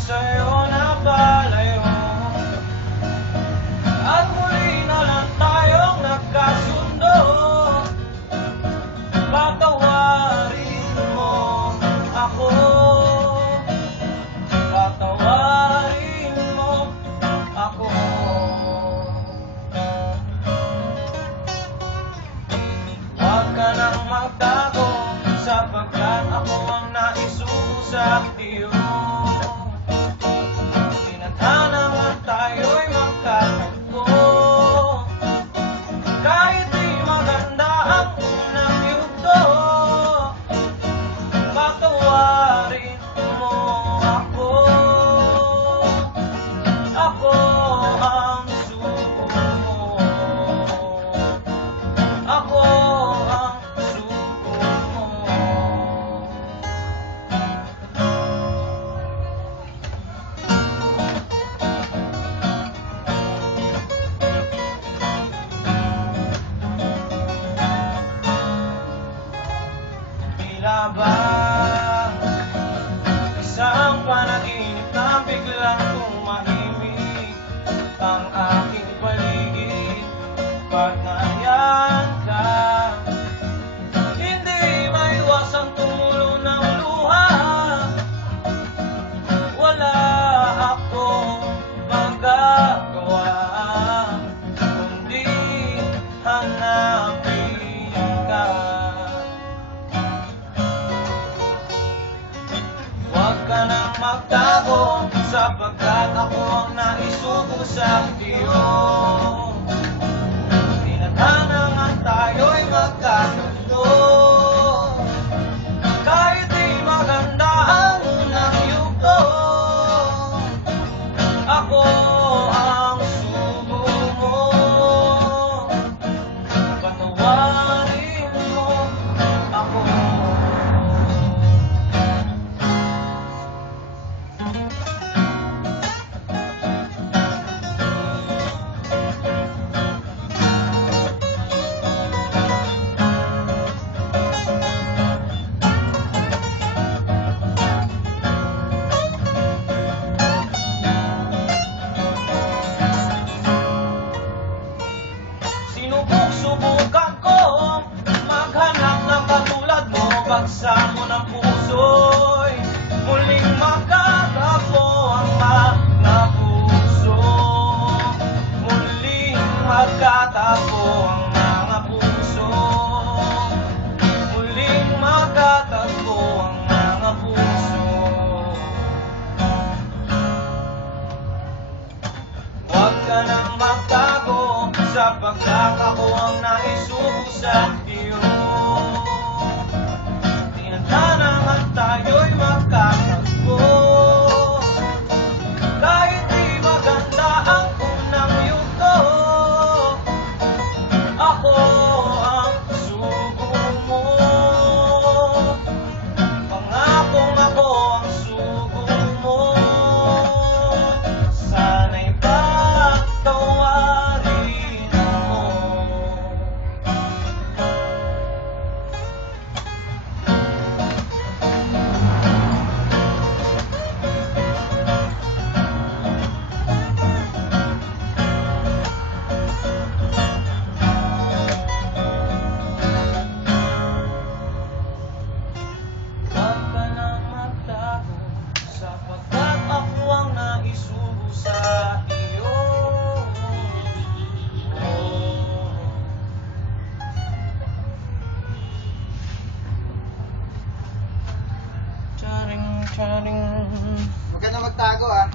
sa'yo napalayo, at muli na lang tayong nagkasundo. Patawarin mo ako, patawarin mo ako. Huwag ka nang magtago, sapagkat ako ang naisugo sa iyo. Tinadhana man tayo'y magkatagpo, kahit di maganda ang unang yugto. Patawarin mo ako, ako ang sugo mo, ako ang sugo mo. Tila ba isang panaginip na biglang tumahimik ang aking paligid? Pag naiyan ka, hindi maiwasang tumulo ng luha. Wala akong magagawa kundi hanapin ka. Huwag ka nang magtago, sapagkat ako ang naisugo sa iyo. Tinadhana nga tayo'y magkasundo, kahit di maganda ang unang yugto. Ako ang sugo mo, patawarin mo ako. Sinubok-subukan ko maghanap ng katulad mo, pagsamo ng puso'y muling magkatagpo ang mga puso. Muling magkatagpo ang mga puso, muling magkatagpo ang mga puso. Huwag ka nang magtago, sapagkat ako ang naisugo sa iyo. Tinadhana nga tayo'y magkatagpo, kahit di maganda ang unang yugto. Ako ang sugo mo, pangakong ako ang sugo mo. Sana'y patawarin mo. Huwag ka nang magtago, sapagkat ako ang naisugo sa iyo. Charing, charing. Huwag ka na magtago ah.